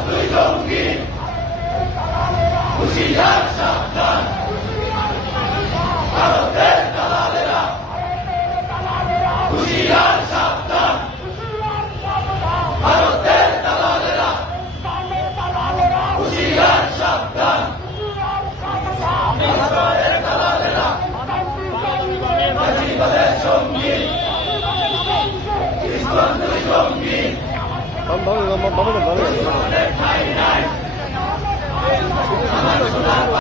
দুই জঙ্গি হুঁশিয়ার সাবধান ভারতের দালালেরা হুঁশিয়ার সাবধান ভারতের দালালেরা হুঁশিয়ার সাবধান ইসরায়েলের দালালেরা ফাঁসিবাদের সঙ্গী ইসলাম দুই জঙ্গি ঠাই নাই